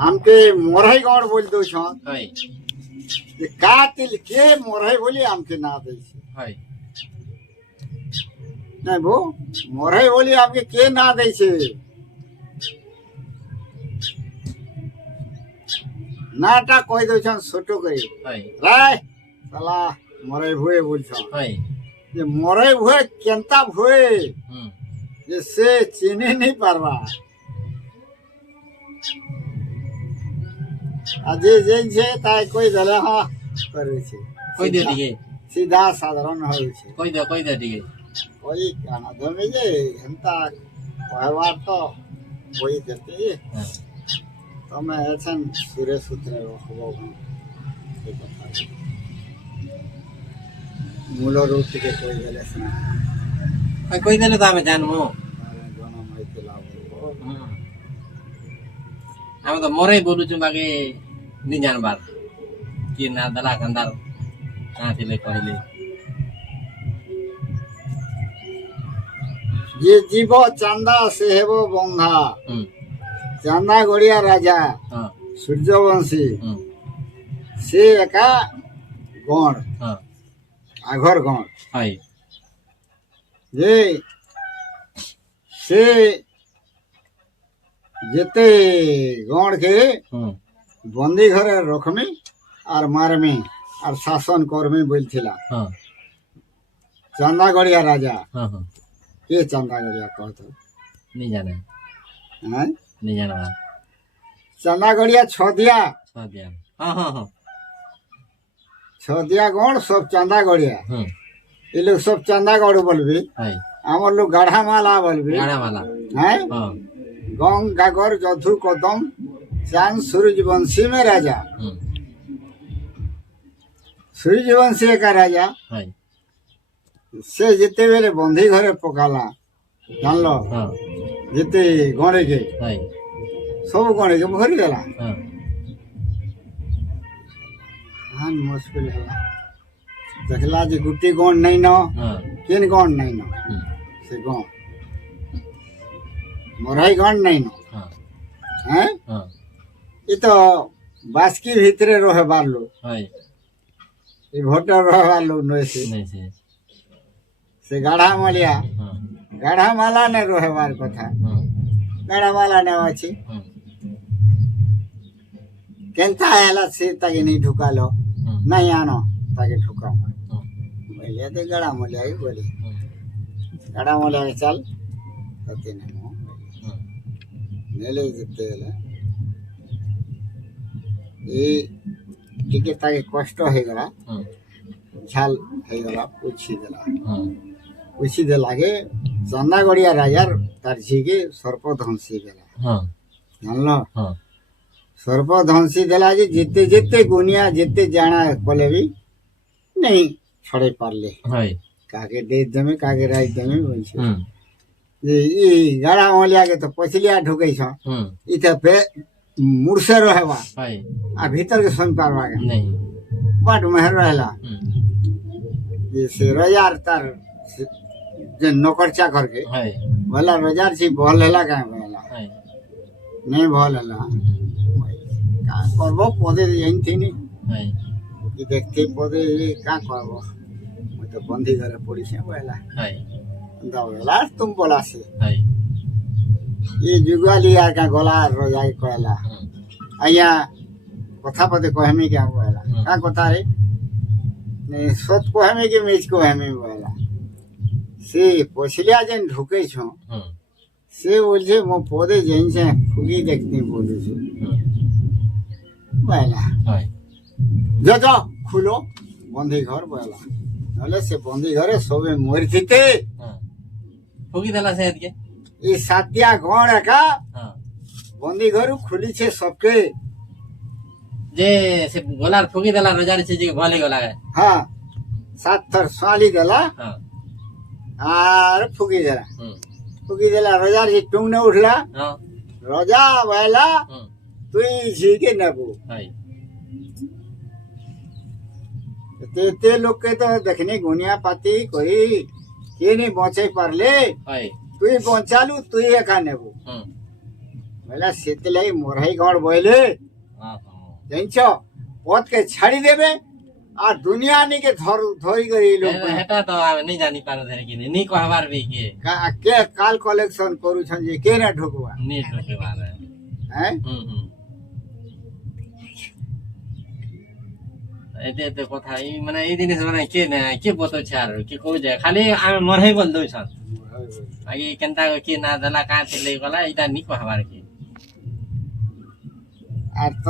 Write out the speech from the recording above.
हमके मोरई गौड़ बोल दो छन हाय ये का तिल के मोरई बोली हमके ना दे छे हाय नहीं वो मोरई बोली हमके के ना दे छे नाटा कोई दो छन छोटो करी हाय राय साला मोरई भुए बोल छन हाय ये मोरई भुए केंता भुए हम्म जिससे चीनी नहीं पारवा अजय जैन छे ताई कोई दले हाँ करे छे कोई दे दिए सीधा साधारण होय छे कोई दे दिए कोई काना धमे जे हंता व्यवहार तो कोई देते हाँ तमे एछन सुरे सूत्रे होबो ए कथा मूल रूप के कोई दले सना कोई देले तो हमें जानमु जन्म होइते लागो हम तो मोरे बोलु छु बाकी नि जानबार कि ना दला कंदार कहाँ थिले कहले ये जीव चांदा से हेबो बंधा हम्म चांदा गड़िया राजा हाँ सूर्यवंशी से एका गण हाँ आघर गण हाय जे से जेते गण के बंदी घरे रखमी और मारमी और शासन करमी बोलथिला हाँ चांदा गड़िया राजा हाँ हाँ के चांदा गड़िया कहतो नहीं जाने हैं नहीं जाना चांदा गड़िया छदिया दिया हाँ हाँ हाँ छदिया गण सब चांदा गड़िया हम्म ये लोग सब चांदा गड़ बोलबी हाय आमर लोग गाढ़ा माला बोलबी गाड़ा वाला हैं हाँ गंग गागर जधु कदम चांद सूर्यवंशी में राजा सूर्यवंशी का राजा हाय से जिते बेले बंधी घरे पकाला जान लो हाँ जिते गणे के हाय सब गणे के भरी देला हाँ हान मुश्किल है देखला जे गुटी गण नहीं न हाँ केन गण नहीं न से गण मोरई गण नहीं न हाँ हैं हाँ ये तो बास्की भीतरे रहे बारलो हाय ये भोटर रहे बारलो नोय नहीं से गाढ़ा मालिया हाँ गाढ़ा माला ने रहे बार कथा हाँ गाढ़ा माला ने अछि हाँ केंता आला से ताके नहीं ढुकालो नहीं आनो ताके ढुका भैया ते गाढ़ा मालिया ही बोली गाढ़ा मालिया के चल तते ने नेले जते ले ए टिके ताके कष्ट हे गला झाल हे गला पूछी देला पूछी दे लागे चंदा गड़िया राजार तार झीके सर्प धंसी देला हाँ जानलो हाँ सर्प धंसी देला जे जिते जिते गुनिया जिते जाना बोले भी नहीं छड़े पारले हाय काके दे दमे काके राय दमे बोलछे जे ई गाड़ा मोलिया के तो पछलिया ढुकै छ इते पे मुरसे रहबा हाय आ भीतर के सुन पारवा के नहीं बट मेहर रहला जे से रजार तार जे नौकर चाकर के हाय बोला रजार छी भल हेला का बोला हाय नहीं भल हेला का करबो पदे यही थी नहीं हाय कि देखते पदे का करबो मैं तो बंदी घरे पड़ी से बोला हाय दवला तुम बोला से हाय ये जुगाली यार का गोला रोजा के कहला आया कथा पदे कहमी क्या बोला का कथा रे नहीं सोच कहमी के मीच कहमी बोला से पछलिया जन ढुके छो से बोलछे मो पदे जइन से फुगी देखनी बोलू छे बोला हाय जो जो खुलो बंदी घर बोला नले से बंदी घरे सबे मोर थिते हाँ होगी दला से के ई सातिया गण का हाँ बंदी घर खुली छे सबके जे से गोलार फुगी दला रोजारी से जे भले गोला है हाँ सात थर स्वाली देला हाँ आर फुगी देला रोजार जी टुंग ने उठला हाँ रोजा वाला तुई जी के नबू हाय ते लोग के तो देखने गुनिया पाती कोई ये नहीं बचे पारले हाय तुई बचालू तुई एका नेबू ବୋଇଲା ସେଥିଲାଗି ମୋରହାଇ ଗଣ ବୋଇଲେ ଜାଣିଛ ପଥ କେ ଛାଡି ଦେବେ আর দুনিয়া নিকে ধরি করে এই লোক এটা তো আমি নি জানি পারো ধরে কি নি কহবার বি কি কে কাল কলেকশন করুছন যে কে না ঢুকবা নি ঢুকবার হ্যাঁ এতে এতে কথা এই মানে এই জিনিস মানে কে বলছে আর কি কই যায় খালি আমি মরহাই বল দউছন আগে কেনতা কি না দেলা কা ଥିଲେ গলা এটা নি কহবার কি আর তো